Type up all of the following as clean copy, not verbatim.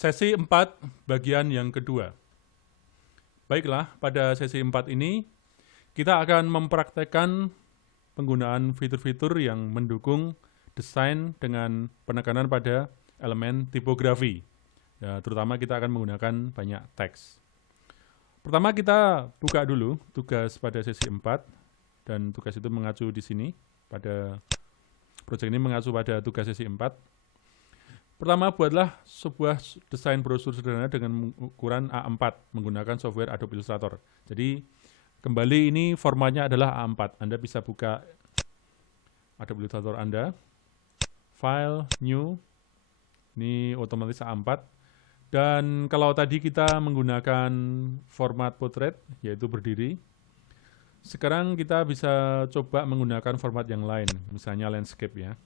Sesi 4, bagian yang kedua. Baiklah, pada sesi 4 ini, kita akan mempraktekkan penggunaan fitur-fitur yang mendukung desain dengan penekanan pada elemen tipografi. Ya, terutama kita akan menggunakan banyak teks. Pertama kita buka dulu tugas pada sesi 4, dan tugas itu mengacu di sini, pada proyek ini mengacu pada tugas sesi 4. Pertama, buatlah sebuah desain brosur sederhana dengan ukuran A4 menggunakan software Adobe Illustrator. Jadi, kembali ini formatnya adalah A4. Anda bisa buka Adobe Illustrator Anda, File, New, ini otomatis A4. Dan kalau tadi kita menggunakan format portrait, yaitu berdiri, sekarang kita bisa coba menggunakan format yang lain, misalnya landscape ya.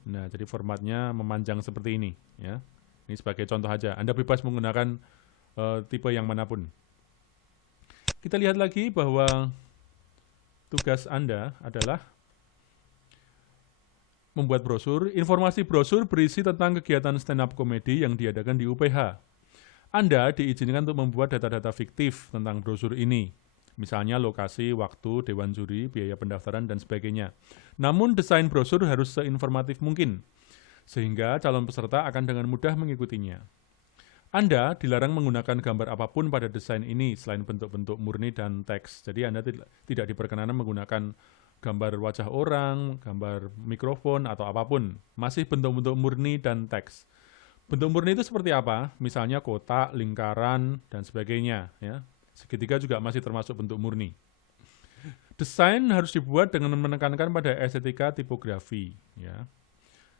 Nah, jadi formatnya memanjang seperti ini ya. Ini sebagai contoh aja. Anda bebas menggunakan tipe yang manapun. Kita lihat lagi bahwa tugas Anda adalah membuat brosur. Informasi brosur berisi tentang kegiatan stand up comedy yang diadakan di UPH. Anda diizinkan untuk membuat data-data fiktif tentang brosur ini. Misalnya lokasi, waktu, dewan juri, biaya pendaftaran, dan sebagainya. Namun desain brosur harus seinformatif mungkin, sehingga calon peserta akan dengan mudah mengikutinya. Anda dilarang menggunakan gambar apapun pada desain ini selain bentuk-bentuk murni dan teks. Jadi Anda tidak diperkenankan menggunakan gambar wajah orang, gambar mikrofon, atau apapun. Masih bentuk-bentuk murni dan teks. Bentuk murni itu seperti apa? Misalnya kotak, lingkaran, dan sebagainya. Ya. Segitiga juga masih termasuk bentuk murni. Desain harus dibuat dengan menekankan pada estetika tipografi. Ya.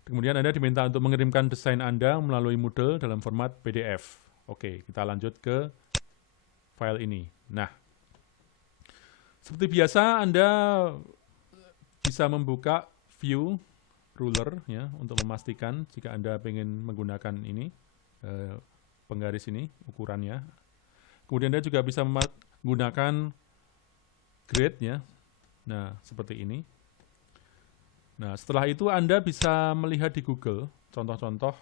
Kemudian Anda diminta untuk mengirimkan desain Anda melalui Moodle dalam format PDF. Oke, kita lanjut ke file ini. Nah, seperti biasa Anda bisa membuka view ruler ya untuk memastikan jika Anda ingin menggunakan ini penggaris ini ukurannya. Kemudian Anda juga bisa menggunakan grid ya. Nah, seperti ini. Nah, setelah itu Anda bisa melihat di Google contoh-contoh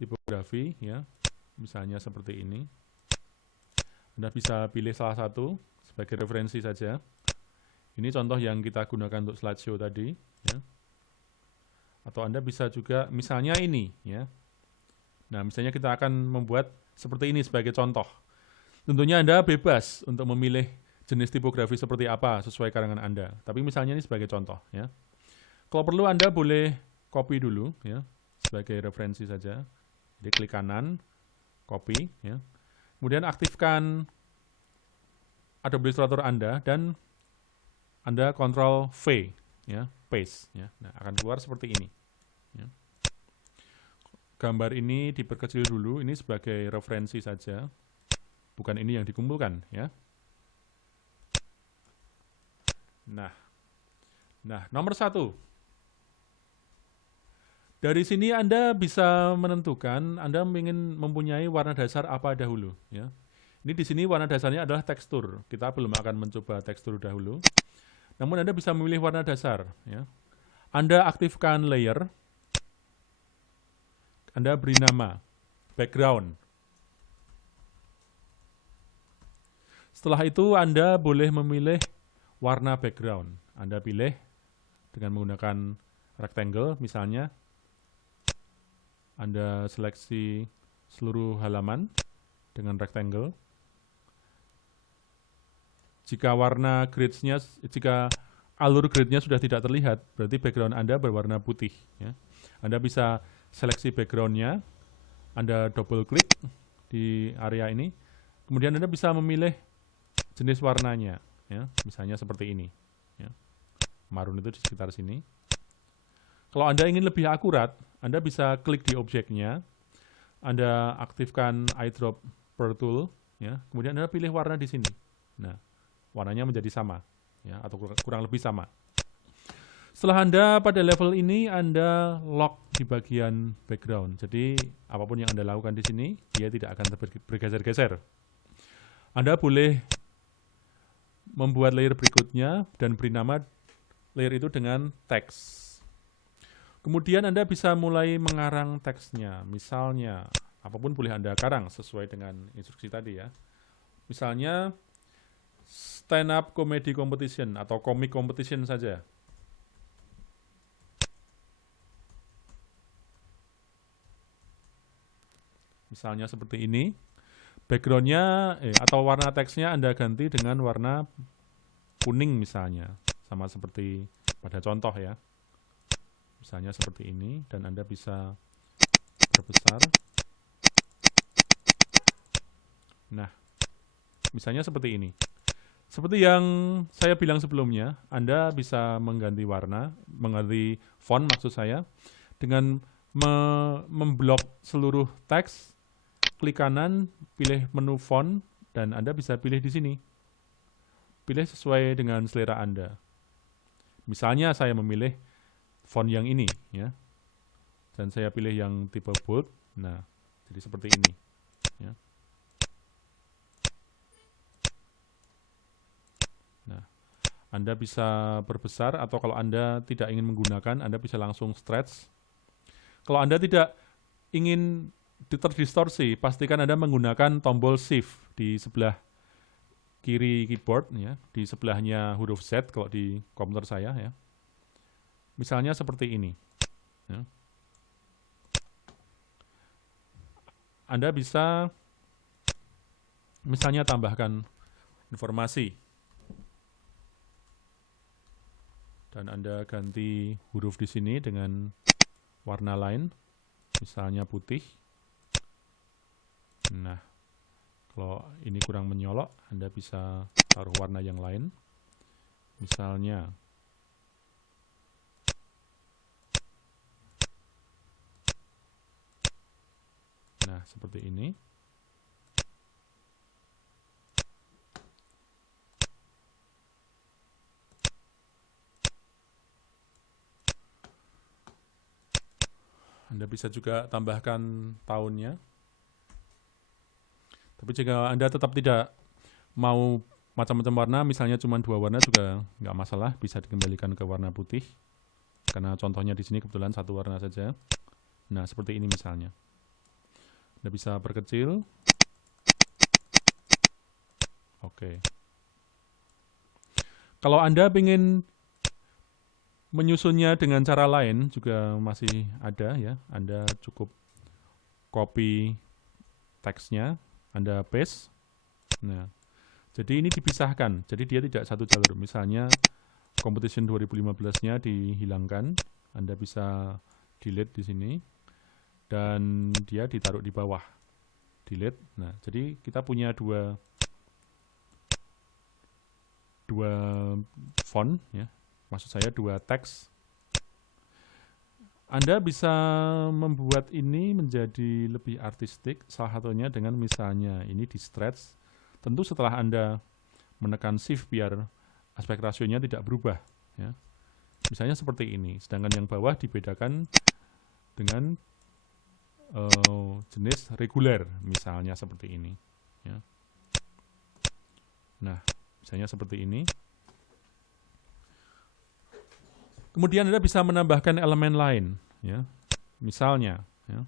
tipografi ya. Misalnya seperti ini. Anda bisa pilih salah satu sebagai referensi saja. Ini contoh yang kita gunakan untuk slideshow tadi ya. Atau Anda bisa juga misalnya ini ya. Nah, misalnya kita akan membuat seperti ini sebagai contoh. Tentunya Anda bebas untuk memilih jenis tipografi seperti apa sesuai karangan Anda. Tapi misalnya ini sebagai contoh ya. Kalau perlu Anda boleh copy dulu ya sebagai referensi saja. Jadi klik kanan, copy ya. Kemudian aktifkan Adobe Illustrator Anda dan Anda Ctrl V ya, paste ya. Nah, akan keluar seperti ini ya. Gambar ini diperkecil dulu, ini sebagai referensi saja. Bukan ini yang dikumpulkan ya. Nah, nomor 1. Dari sini Anda bisa menentukan Anda ingin mempunyai warna dasar apa dahulu ya. Ini di sini warna dasarnya adalah tekstur. Kita belum akan mencoba tekstur dahulu. Namun Anda bisa memilih warna dasar ya. Anda aktifkan layer. Anda beri nama background. Setelah itu Anda boleh memilih warna background. Anda pilih dengan menggunakan rectangle misalnya. Anda seleksi seluruh halaman dengan rectangle. Jika warna grids-nya, jika alur grid-nya sudah tidak terlihat, berarti background Anda berwarna putih. Ya. Anda bisa seleksi background-nya. Anda double klik di area ini. Kemudian Anda bisa memilih jenis warnanya, ya, misalnya seperti ini. Ya. Marun itu di sekitar sini. Kalau Anda ingin lebih akurat, Anda bisa klik di objeknya, Anda aktifkan eyedrop per tool, ya. Kemudian Anda pilih warna di sini. Nah, warnanya menjadi sama, ya, atau kurang lebih sama. Setelah Anda pada level ini, Anda lock di bagian background. Jadi apapun yang Anda lakukan di sini, dia tidak akan bergeser-geser. Anda boleh membuat layer berikutnya dan beri nama layer itu dengan teks. Kemudian Anda bisa mulai mengarang teksnya. Misalnya, apapun boleh Anda karang sesuai dengan instruksi tadi ya. Misalnya, stand up comedy competition atau comic competition saja. Misalnya seperti ini. Backgroundnya atau warna teksnya Anda ganti dengan warna kuning misalnya. Sama seperti pada contoh ya. Misalnya seperti ini, dan Anda bisa perbesar. Nah, misalnya seperti ini. Seperti yang saya bilang sebelumnya, Anda bisa mengganti warna, mengganti font maksud saya, dengan memblok seluruh teks, klik kanan, pilih menu font, dan Anda bisa pilih di sini. Pilih sesuai dengan selera Anda. Misalnya saya memilih font yang ini, ya, dan saya pilih yang tipe bold. Nah, jadi seperti ini. Ya. Nah, Anda bisa perbesar, atau kalau Anda tidak ingin menggunakan, Anda bisa langsung stretch. Kalau Anda tidak ingin terdistorsi, pastikan Anda menggunakan tombol Shift di sebelah kiri keyboard, ya, di sebelahnya huruf Z kalau di komputer saya. Ya. Misalnya seperti ini. Ya. Anda bisa misalnya tambahkan informasi. Dan Anda ganti huruf di sini dengan warna lain, misalnya putih. Nah, kalau ini kurang menyolok, Anda bisa taruh warna yang lain. Misalnya nah, seperti ini. Anda bisa juga tambahkan tahunnya. Tapi jika Anda tetap tidak mau macam-macam warna, misalnya cuma 2 warna juga nggak masalah, bisa dikembalikan ke warna putih. Karena contohnya di sini kebetulan 1 warna saja. Nah, seperti ini misalnya. Anda bisa perkecil. Oke. Kalau Anda ingin menyusunnya dengan cara lain juga masih ada ya. Anda cukup copy teksnya, Anda paste. Nah, jadi ini dipisahkan. Jadi dia tidak satu jalur. Misalnya competition 2015-nya dihilangkan, Anda bisa delete di sini dan dia ditaruh di bawah. Delete. Nah, jadi kita punya dua font ya. Maksud saya 2 teks. Anda bisa membuat ini menjadi lebih artistik, salah satunya dengan misalnya ini di stretch. Tentu setelah Anda menekan shift biar aspek rasionya tidak berubah. Ya. Misalnya seperti ini, sedangkan yang bawah dibedakan dengan jenis reguler, misalnya seperti ini. Ya. Nah, misalnya seperti ini. Kemudian Anda bisa menambahkan elemen lain, ya. Misalnya, ya.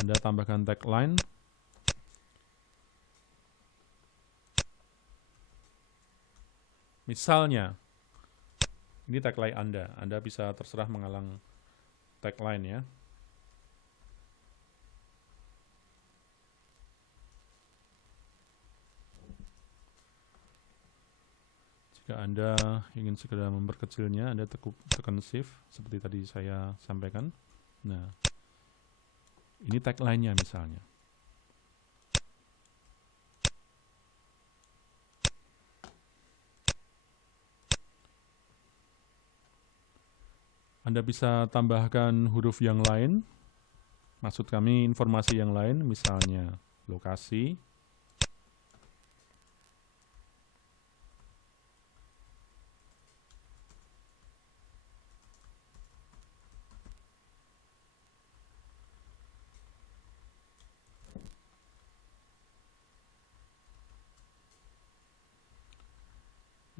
Anda tambahkan tagline. Misalnya, ini tagline Anda. Anda bisa terserah mengalang tagline ya. Jika Anda ingin segera memperkecilnya, Anda tekan shift seperti tadi saya sampaikan. Nah, ini tagline-nya misalnya. Anda bisa tambahkan huruf yang lain. Maksud kami informasi yang lain, misalnya lokasi.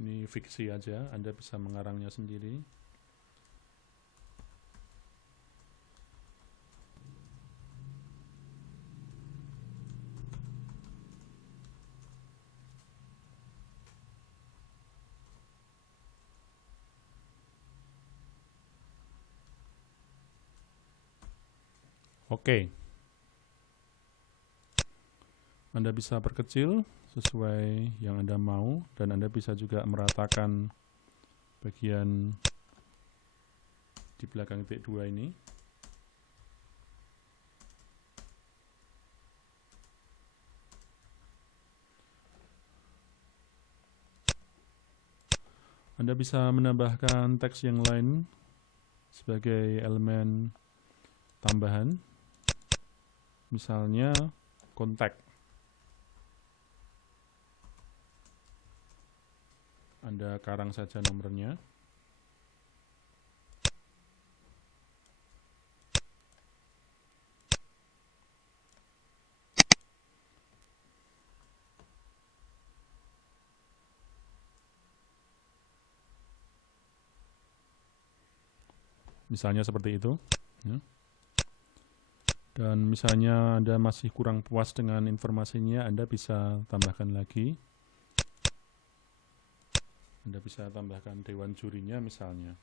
Ini fiksi aja, Anda bisa mengarangnya sendiri. Oke. Anda bisa perkecil sesuai yang Anda mau, dan Anda bisa juga meratakan bagian di belakang titik 2 ini. Anda bisa menambahkan teks yang lain sebagai elemen tambahan, misalnya kontak. Anda karang saja nomornya. Misalnya seperti itu. Ya. Dan misalnya Anda masih kurang puas dengan informasinya, Anda bisa tambahkan lagi. Anda bisa tambahkan dewan jurinya misalnya.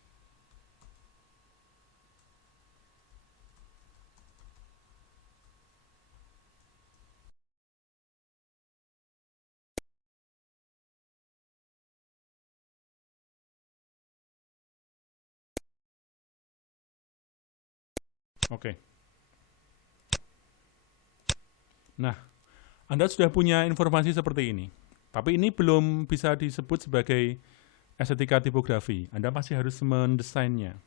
Oke. Nah, Anda sudah punya informasi seperti ini. Tapi ini belum bisa disebut sebagai estetika tipografi. Anda masih harus mendesainnya.